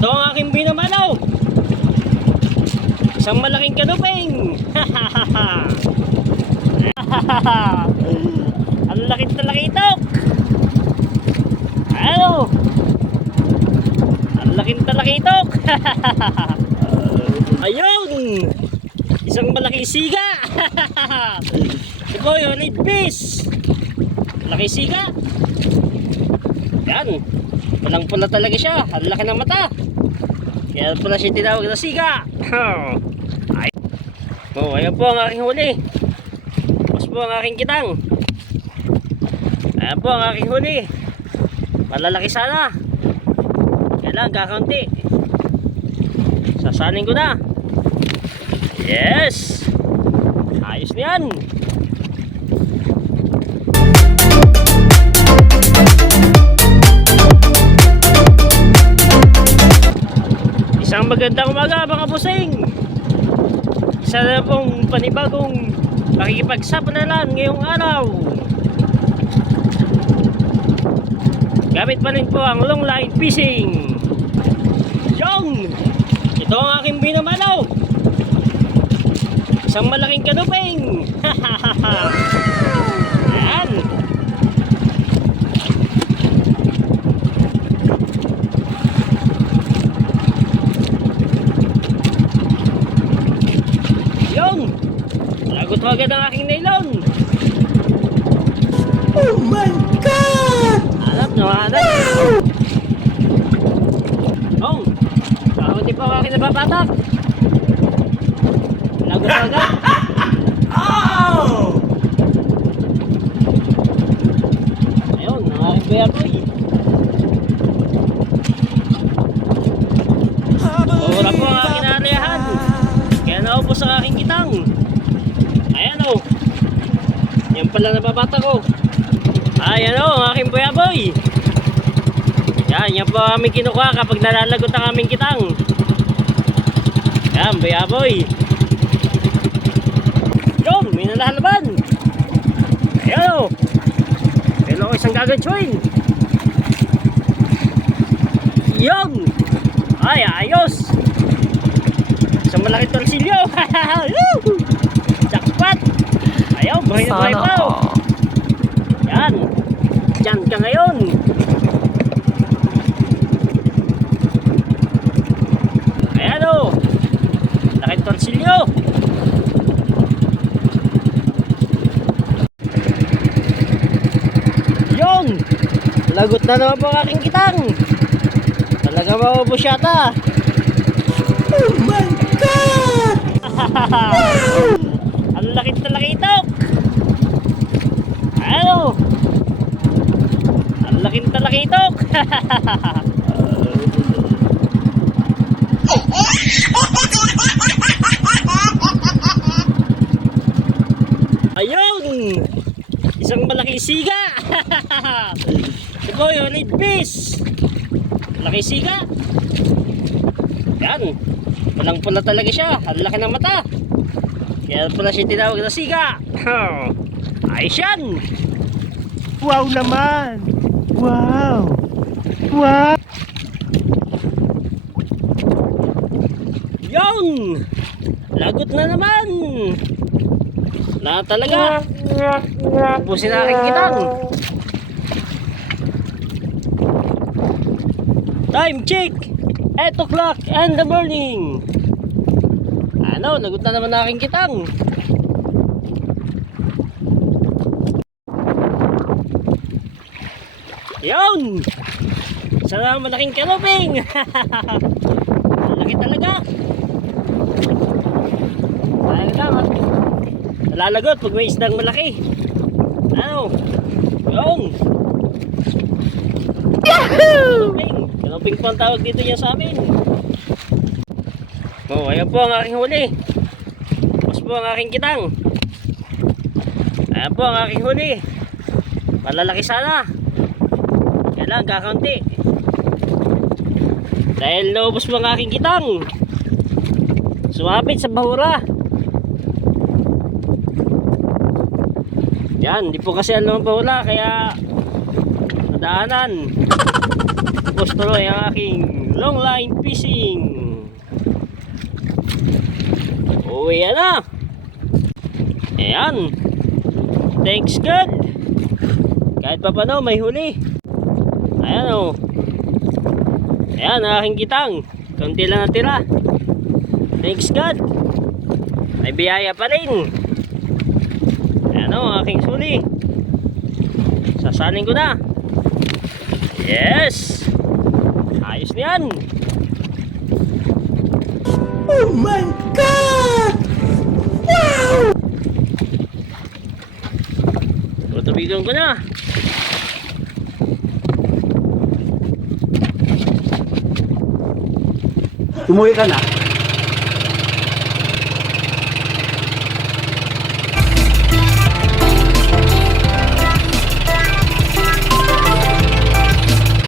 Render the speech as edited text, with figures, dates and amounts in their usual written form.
Ito ang aking binamanaw. Isang malaking kanuping. Ang lakit na lakitok. Ano? Ang lakit na lakitok. Ayun. Isang malaking siga. Ito yun, itbis. Laki siga. Yan. Walang pula talaga siya. Ang laki ng mata. Kaya pala siya tinawag na siga. Ay. Oh, ayan po ang aking huli. Tapos po ang aking kitang. Ayan po ang aking huli. Malalaki sana. Kailangan kakaunti. Sasanin ko na. Yes. Ayos na yan. Isang magandang umaga mga busing. Isa na pong panibagong makikipagsapanalan ngayong araw. Gamit pa rin po ang long line fishing. Yung! Ito ang aking binamanaw. Isang malaking kanuping. Ayan. Lagot agad ang aking nylon. Oh my God! Hanap na hanap. Oh, kakunti pa ang aking nababatak. Lagot agad. Oh! Ayun, ang aking bayaboy. Pura po ang aking narehan. Kaya naubos ang aking kitang. Ayan o. Yan pala nababata ko. Ayan o, ang aking buyaboy. Yan po aming kinukuha kapag nalalagot ang aming kitang. Yan, buyaboy. Yun, may nalalaban. Ayan o. Kailan ko isang gagantsuin. Yun. Ay, ayos. Isang malaking torsilyo. Jackpot! Ayaw, buhay na buhay pa. Yan. Diyan ka ngayon. Ayan o. Laking torsilyo. Yun. Lagot na naman po ang aking kitang. Talaga maubos yata. Oh my God! Ang lakit na lakitok. Ano? Ang lakit na lakitok. Ayun. Isang malaking siga. Ito yun, itbis. Laki siga. Yan. Walang pula talaga siya. Ang laki ng mata. Kaya pala siya tinawag na siga. Ayos yan. Wow naman! Wow! Wow! Yun! Lagot na naman. Wala talaga. Ubusin na aking kitang. Time check. 8 o'clock in the morning. Ano, lagot na naman na aking kitang. Yun! Sana malaking kanuping. Malaki talaga. Talaga. Nalalagot pag may isdang malaki. Ano? Yun! Yahoo! Kanuping po ang tawag dito yan sa amin. Oh, ayan po ang aking huli. Tapos po ang aking kitang. Ayan po ang aking huli. Malalaki sana. Kailangan kakaunti. Dahil naubos mo ang aking kitang. Sumapit sa bahura. Yan, di po kasi alam ang bahura kaya nadaanan. Tapos tuloy ang aking long line fishing. Uwi na. Ayan. Thanks God. Kahit pa paano may huli. Ayan o. Ayan ang aking kitang. Kunti lang natira. Thanks God. May biyaya pa rin. Ayan o ang aking suli. Sasalin ko na. Yes. Ayos niyan. Oh my God! Wow! Tutubigan ko na. Umuwi ka na.